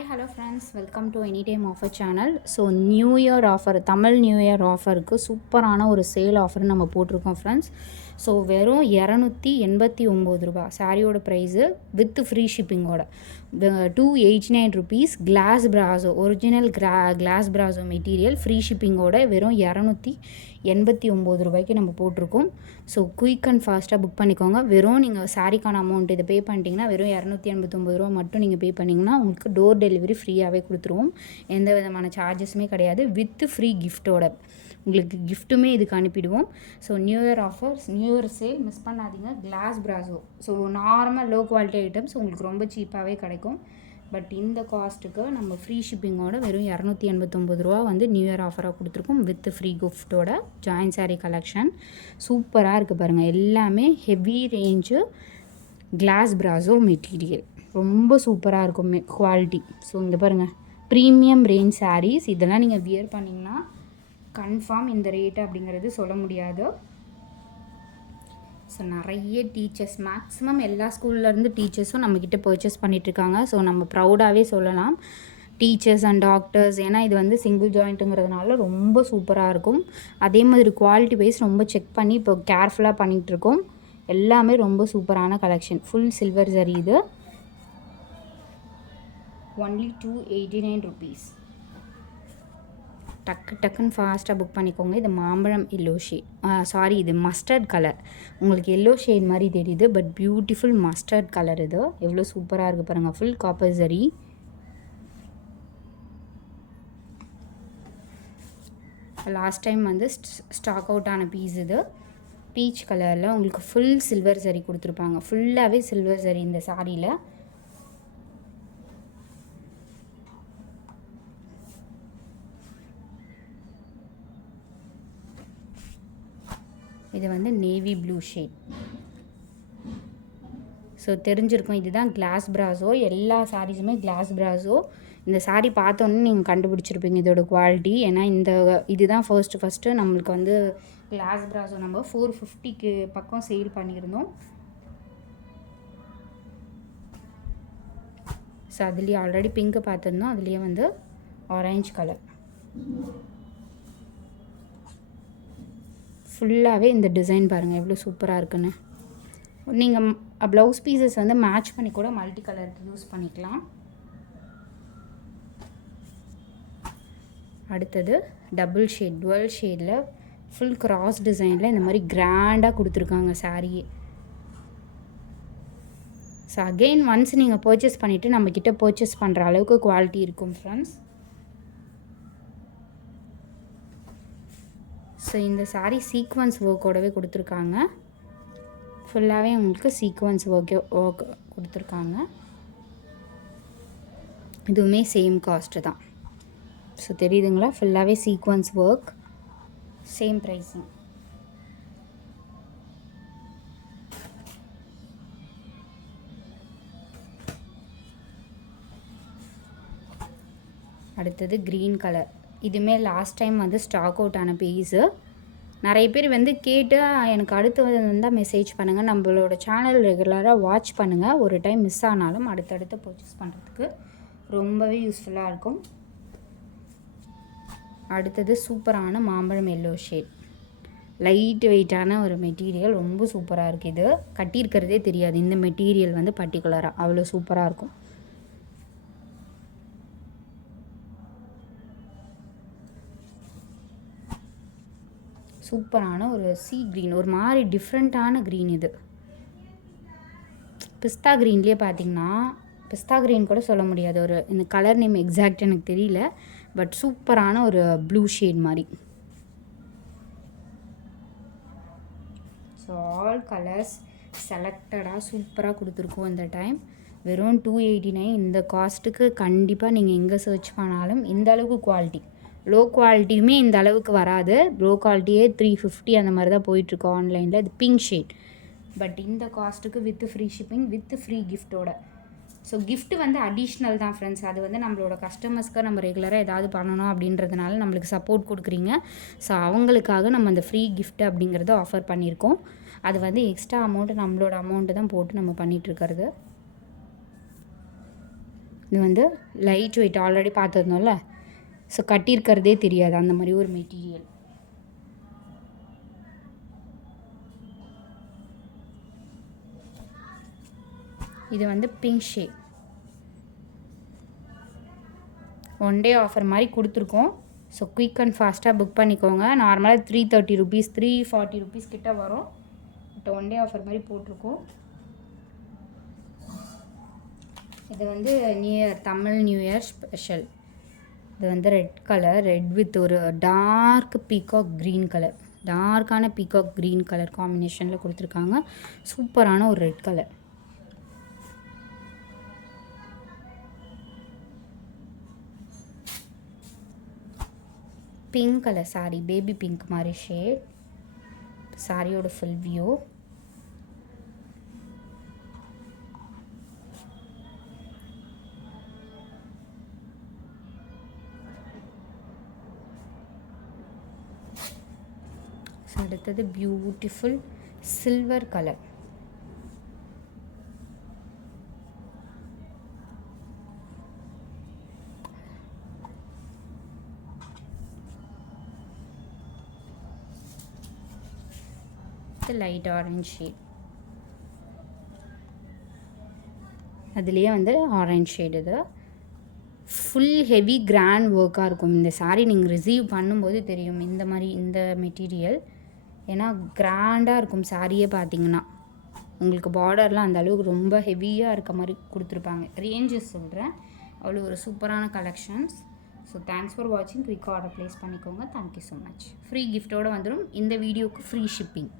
Hi hello friends, welcome to any time offer channel. So new year offer, Tamil new year ஆஃபருக்கு சூப்பரான ஒரு sale offer நம்ம போட்டிருக்கோம் friends. So வெறும் 289 ரூபா சாரியோட ப்ரைஸு வித் ஃப்ரீ ஷிப்பிங்கோட 289 rupees. Glass Brasso, original glass Brasso material free ஷிப்பிங்கோட வெறும் 289 ரூபாய்க்கு நம்ம போட்டிருக்கோம். ஸோ குயிக் அண்ட் ஃபாஸ்ட்டாக புக் பண்ணிக்கோங்க. வெறும் நீங்கள் சாரிக்கான அமௌண்ட் இதை பே பண்ணிட்டீங்கன்னா வெறும் 289 ரூபா மட்டும் நீங்கள் பே பண்ணிங்கன்னா உங்களுக்கு டோர் டெலிவரி ஃப்ரீயாகவே கொடுத்துருவோம். எந்த விதமான சார்ஜஸுமே கிடையாது. வித் ஃப்ரீ கிஃப்ட்டோட உங்களுக்கு கிஃப்ட்டுமே இதுக்கு அனுப்பிடுவோம். So new year offers, new year sale miss பண்ணாதீங்க. Glass Brasso, so normal low quality items உங்களுக்கு ரொம்ப சீப்பாகவே கிடைக்கும். பட் இந்த காஸ்ட்டுக்கு நம்ம ஃப்ரீ ஷிப்பிங்கோட வெறும் 289 ரூபா வந்து நியூ இயர் ஆஃபராக கொடுத்துருக்கோம். வித் ஃப்ரீ கிஃப்ட்டோட ஜாயின் சாரீ கலெக்ஷன் சூப்பராக இருக்குது பாருங்கள். எல்லாமே heavy range glass Brasso material ரொம்ப சூப்பராக இருக்கும் குவாலிட்டி. ஸோ இங்கே பாருங்கள், ப்ரீமியம் ரேஞ்ச் சாரீஸ். இதெல்லாம் நீங்கள் வியர் பண்ணிங்கன்னா கன்ஃபார்ம் இந்த ரேட்டு அப்படிங்கிறது சொல்ல முடியாது. ஸோ நிறைய டீச்சர்ஸ், மேக்ஸிமம் எல்லா ஸ்கூல்லேருந்து டீச்சர்ஸும் நம்மக்கிட்ட பர்ச்சேஸ் பண்ணிகிட்ருக்காங்க. ஸோ நம்ம ப்ரௌடாகவே சொல்லலாம், டீச்சர்ஸ் அண்ட் டாக்டர்ஸ். ஏன்னா இது வந்து சிங்கிள் ஜாயிண்ட்டுங்கிறதுனால ரொம்ப சூப்பராக இருக்கும். அதே மாதிரி குவாலிட்டி வைஸ் ரொம்ப செக் பண்ணி இப்போ கேர்ஃபுல்லாக பண்ணிகிட்ருக்கோம். எல்லாமே ரொம்ப சூப்பரான கலெக்ஷன். Full silver zari. இது ஒன்லி 289 ருபீஸ். டக்குன்னு ஃபாஸ்ட்டாக புக் பண்ணிக்கோங்க. இது மாம்பழம் எல்லோ ஷேட், சாரி இது மஸ்டர்ட் கலர். உங்களுக்கு எல்லோ ஷேட் மாதிரி தெரியுது, பட் பியூட்டிஃபுல் மஸ்டர்ட் கலர். இது எவ்வளோ சூப்பராக இருக்குது பாருங்கள். Full copper zari. Last time வந்து ஸ்டாக் அவுட் ஆன பீஸ் இது. பீச் கலரில் உங்களுக்கு ஃபுல் சில்வர் ஜரி கொடுத்துருப்பாங்க. ஃபுல்லாகவே சில்வர் ஜரி இந்த சாரியில். இது வந்து நேவி ப்ளூ ஷேட். ஸோ தெரிஞ்சிருக்கும், இதுதான் கிளாஸ் பிராசோ. எல்லா சாரீஸுமே கிளாஸ் பிராசோ. இந்த சாரீ பார்த்தோன்னே நீங்கள் கண்டுபிடிச்சிருப்பீங்க இதோட குவாலிட்டி. ஏன்னா இதுதான் ஃபர்ஸ்ட்டு நம்மளுக்கு வந்து கிளாஸ் பிராசோ நம்ம 450க்கு பக்கம் சேல் பண்ணியிருந்தோம். ஸோ அதுலேயே ஆல்ரெடி பிங்க்கு பார்த்துருந்தோம், அதுலேயே வந்து ஆரஞ்சு கலர். ஃபுல்லாகவே இந்த டிசைன் பாருங்கள் எவ்வளோ சூப்பராக இருக்குன்னு. நீங்கள் ப்ளவுஸ் பீசஸ் வந்து மேட்ச் பண்ணி கூட மல்டி கலருக்கு யூஸ் பண்ணிக்கலாம். அடுத்தது டபுள் ஷேட், டுவெல் ஷேடில் ஃபுல் கிராஸ் டிசைனில் இந்த மாதிரி கிராண்டாக கொடுத்துருக்காங்க சாரியே. ஸோ அகெயின் ஒன்ஸ் நீங்கள் பர்ச்சேஸ் பண்ணிவிட்டு நம்மக்கிட்ட பர்ச்சேஸ் பண்ணுற அளவுக்கு குவாலிட்டி இருக்கும் ஃப்ரெண்ட்ஸ். ஸோ இந்த சாரீ சீக்வன்ஸ் ஒர்க்கோடவே கொடுத்துருக்காங்க. ஃபுல்லாகவே உங்களுக்கு சீக்வன்ஸ் ஒர்க் கொடுத்துருக்காங்க. இதுவுமே சேம் காஸ்ட்டு தான். ஸோ தெரியுதுங்களா, ஃபுல்லாகவே சீக்வன்ஸ் ஒர்க், சேம் ப்ரைஸிங். அடுத்தது க்ரீன் கலர். இதுவுமே லாஸ்ட் டைம் வந்து ஸ்டாக் அவுட் ஆன பீஸு. நிறைய பேர் வந்து கேட்டு எனக்கு அடுத்து வந்தால் மெசேஜ் பண்ணுங்கள். நம்மளோட சேனல் ரெகுலராக வாட்ச் பண்ணுங்கள். ஒரு டைம் மிஸ் ஆனாலும் அடுத்தடுத்து பர்ச்சேஸ் பண்ணுறதுக்கு ரொம்பவே யூஸ்ஃபுல்லாக இருக்கும். அடுத்தது சூப்பரான மாம்பழம் எல்லோ ஷேட், லைட் வெயிட்டான ஒரு மெட்டீரியல். ரொம்ப சூப்பராக இருக்குது. இது கட்டியிருக்கிறதே தெரியாது இந்த மெட்டீரியல் வந்து பர்டிகுலராக அவ்வளோ சூப்பராக இருக்கும். சூப்பரான ஒரு சீ க்ரீன், ஒரு மாதிரி டிஃப்ரெண்ட்டான க்ரீன். இது பிஸ்தா க்ரீன்லேயே பார்த்தீங்கன்னா, பிஸ்தா க்ரீன் கூட சொல்ல முடியாது, ஒரு இந்த கலர் நேம் எக்ஸாக்ட் எனக்கு தெரியல, பட் சூப்பரான ஒரு ப்ளூ ஷேட் மாதிரி. ஸோ ஆல் கலர்ஸ் செலக்டடாக சூப்பராக கொடுத்துருக்கோம் இந்த டைம். வெறும் 289. இந்த காஸ்ட்டுக்கு கண்டிப்பாக நீங்கள் எங்கே சர்ச் பண்ணாலும் இந்த அளவுக்கு குவாலிட்டி, லோ குவாலிட்டியுமே இந்த அளவுக்கு வராது. லோ குவாலிட்டியே 350 அந்த மாதிரி தான் போயிட்டுருக்கோம் ஆன்லைனில். இது பிங்க் ஷேட், பட் இந்த காஸ்ட்டுக்கு with free shipping with free கிஃப்ட்டோட. ஸோ கிஃப்ட் வந்து அடிஷ்னல் தான் ஃப்ரெண்ட்ஸ். அது வந்து நம்மளோட கஸ்டமர்ஸ்க்கு நம்ம ரெகுலராக ஏதாவது பண்ணணும் அப்படின்றதுனால நம்மளுக்கு சப்போர்ட் கொடுக்குறீங்க. ஸோ அவங்களுக்காக நம்ம அந்த ஃப்ரீ கிஃப்ட் அப்படிங்கிறத ஆஃபர் பண்ணியிருக்கோம். அது வந்து எக்ஸ்ட்ரா அமௌண்ட்டு, நம்மளோட அமௌண்ட்டு தான் போட்டு நம்ம பண்ணிகிட்ருக்கிறது. இது வந்து லைட் வெயிட், ஆல்ரெடி பார்த்துருந்தோம்ல. ஸோ கட்டியிருக்கிறதே தெரியாது அந்த மாதிரி ஒரு மெட்டீரியல். இது வந்து பிங்க் ஷேட். 1 டே ஆஃபர் மாதிரி கொடுத்துருக்கோம். ஸோ குயிக் அண்ட் ஃபாஸ்ட்டாக புக் பண்ணிக்கோங்க. நார்மலாக 330 ருபீஸ் 340 ருபீஸ் கிட்ட வரும். பட் 1 டே ஆஃபர் மாதிரி போட்டிருக்கோம். இது வந்து தமிழ் நியூ இயர் ஸ்பெஷல். இது வந்து ரெட் கலர், ரெட் வித் ஒரு டார்க் பீகாக் க்ரீன் கலர், டார்க்கான பீகாக் க்ரீன் கலர் காம்பினேஷனில் கொடுத்துருக்காங்க. சூப்பரான ஒரு red colour. Pink colour sari, baby pink மாதிரி ஷேட். சாரியோட ஃபுல் வியூ. அடுத்தது beautiful silver colour. Light orange shade. அதுலேயே வந்து ஆரஞ்சு ஷேட். இது ஃபுல் ஹெவி கிராண்ட் ஒர்க்காக இருக்கும். இந்த சாரீ நீங்கள் ரிசீவ் பண்ணும்போது தெரியும் இந்த மாதிரி இந்த மெட்டீரியல். ஏன்னா கிராண்டாக இருக்கும் சாரியே பார்த்தீங்கன்னா. உங்களுக்கு பார்டர்லாம் அந்த அளவுக்கு ரொம்ப ஹெவியாக இருக்க மாதிரி கொடுத்துருப்பாங்க. ரேஞ்சஸ் சொல்கிறேன், அவ்வளோ ஒரு சூப்பரான கலெக்ஷன்ஸ். ஸோ தேங்க்ஸ் ஃபார் வாட்சிங். குயிக்காக ஆர்டர் ப்ளேஸ் பண்ணிக்கோங்க. Thank you so much. ஃப்ரீ கிஃப்ட்டோடு வந்துடும். இந்த வீடியோவுக்கு ஃப்ரீ ஷிப்பிங்.